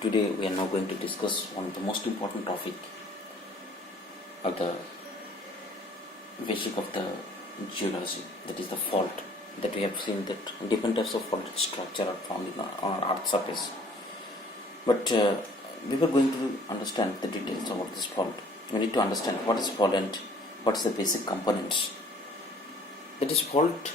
Today we are now going to discuss one of the most important topic of the basic of the geology, that is the fault. That we have seen that different types of fault structure are found in our earth surface. But we were going to understand the details about this fault. We need to understand what is fault and what is the basic components. That is fault.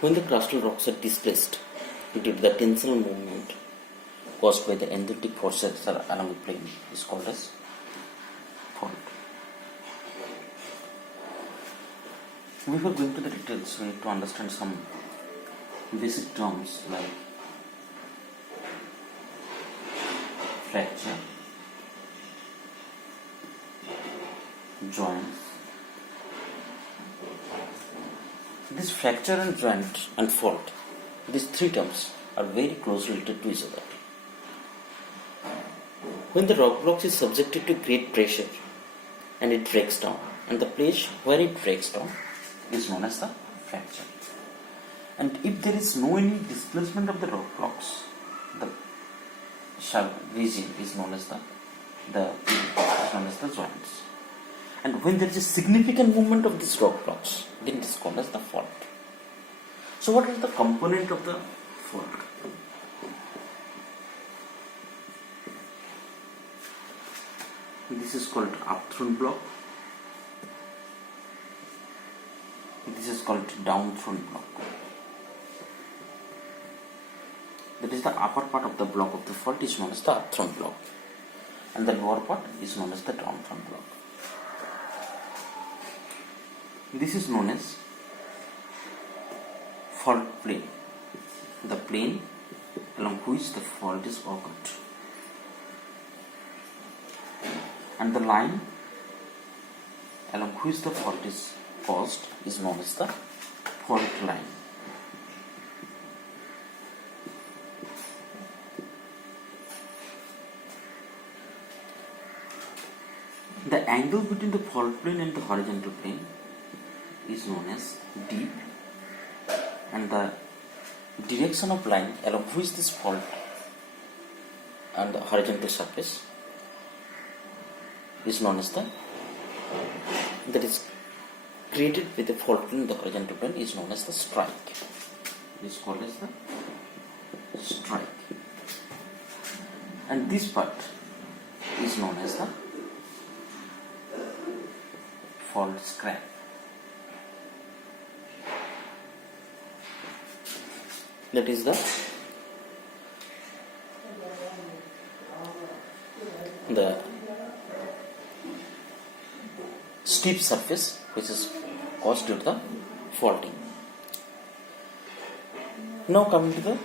When the crustal rocks are displaced due to the tensile movement caused by the enthalpic forces along the plane is called as fault. Before going to the details, we need to understand some basic terms like fracture, joints. This fracture and joint and fault, these three terms are very closely related to each other. When the rock block is subjected to great pressure and it breaks down, and the place where it breaks down is known as the fracture. And if there is no any displacement of the rock blocks, the shallow region is known as the joints. And when there is a significant movement of these rock blocks, then it is called as the fault. So what is the component of the fault? This is called upthrown block. This is called downthrown block. That is the upper part of the block of the fault is known as the upthrown block, and the lower part is known as the downthrown block. This is known as fault plane, the plane along which the fault is occurred, and the line along which the fault is caused is known as the fault line. The angle between the fault plane and the horizontal plane is known as deep, and the direction of line along which this fault and the horizontal surface is known as that is created with the fault plane and the horizontal plane is known as the strike. It is called as the strike, and this part is known as the fault scrap. That is the steep surface which is caused due to the faulting. Now coming to the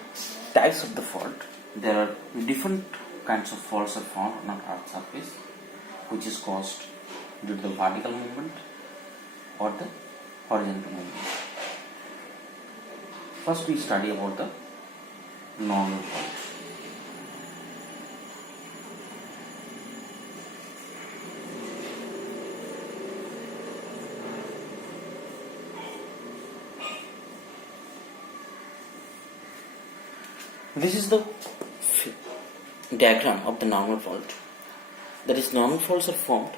types of the fault, there are different kinds of faults are found on an earth surface which is caused due to the vertical movement or the horizontal movement. First we study about the normal fault. This is the diagram of the normal fault. That is, normal faults are formed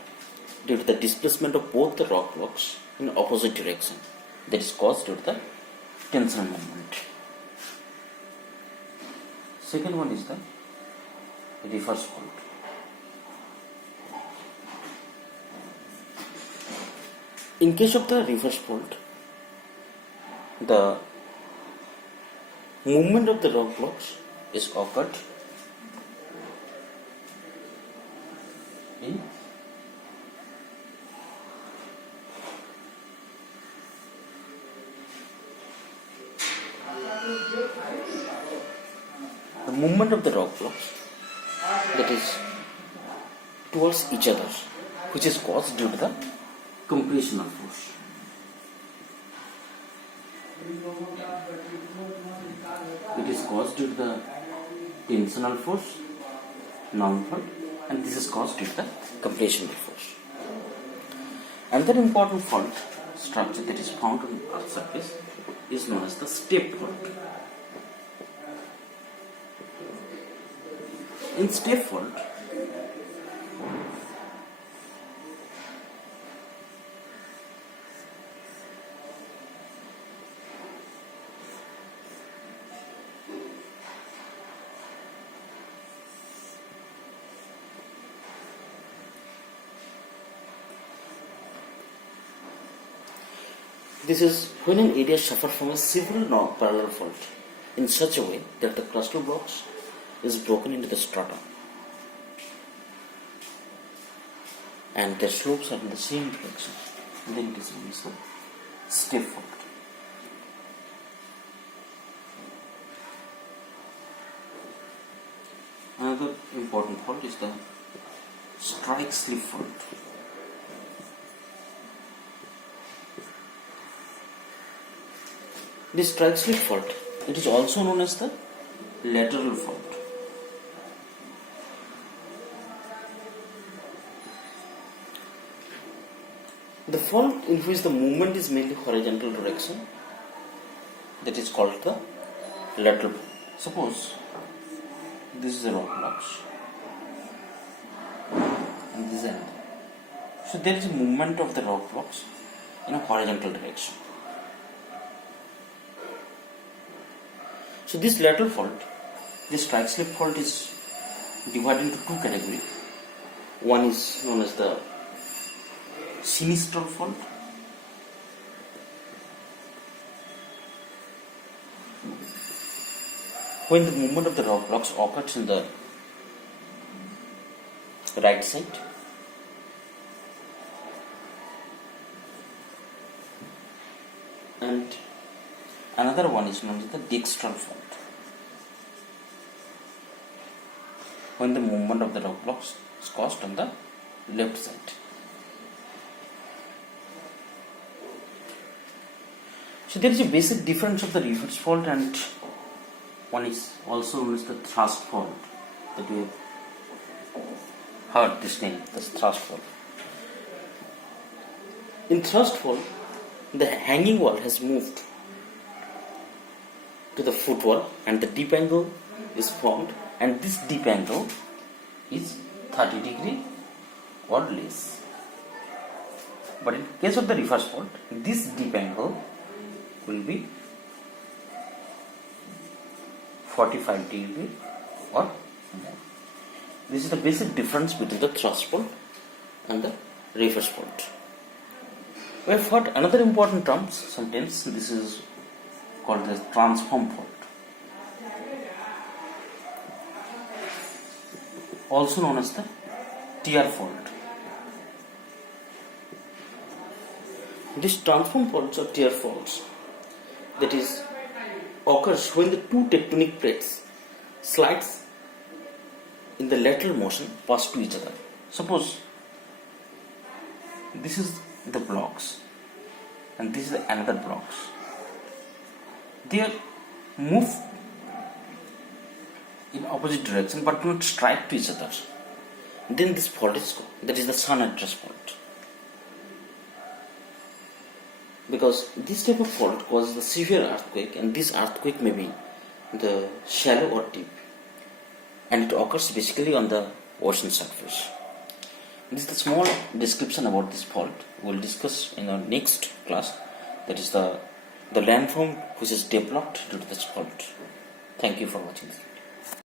due to the displacement of both the rock blocks in opposite direction. That is caused due to the tensile movement. Second one is the reverse fault. In case of the reverse fault, the movement of the rock blocks is occurred in the movement of the rock blocks, that is towards each other, which is caused due to the compressional force. It is caused due to the tensional force, non-fault, and this is caused due to the compressional force. Another important fault structure that is found on Earth's surface is known as the step fault. In step fault, this is when an area suffers from a several non-parallel fault in such a way that the crustal blocks is broken into the strata and their slopes are in the same direction. Then it is known as the step fault. Another important fault is the strike-slip fault. This strike-slip fault, it is also known as the lateral fault. The fault in which the movement is mainly horizontal direction, that is called the lateral fault. Suppose this is a rock blocks and this is another. So there is a movement of the rock blocks in a horizontal direction. So this lateral fault, this strike-slip fault is divided into two categories. One is known as the sinistral fault. When the movement of the rock blocks occurs in the right side, and another one is known as the dextral fault, when the movement of the rock blocks is caused on the left side. So there is a basic difference of the reverse fault, and one is also known as the thrust fault, that we have heard this name, the thrust fault. In thrust fault, the hanging wall has moved to the footwall and the deep angle is formed, and this deep angle is 30 degree or less. But in case of the reverse fault, this deep angle will be 45 degree or more. This is the basic difference between the thrust fault and the reverse fault. We have heard another important term sometimes. This is called the transform fault, also known as the tear fault. These transform faults or tear faults, that is, occurs when the two tectonic plates slides in the lateral motion pass to each other. Suppose this is the blocks and this is another blocks. They move in opposite direction but do not strike to each other. Then this fault is called, that is the sun address fault. Because this type of fault causes the severe earthquake, and this earthquake may be the shallow or deep, and it occurs basically on the ocean surface. This is the small description about this fault. We will discuss in our next class, that is the landform which is developed due to this fault. Thank you for watching this.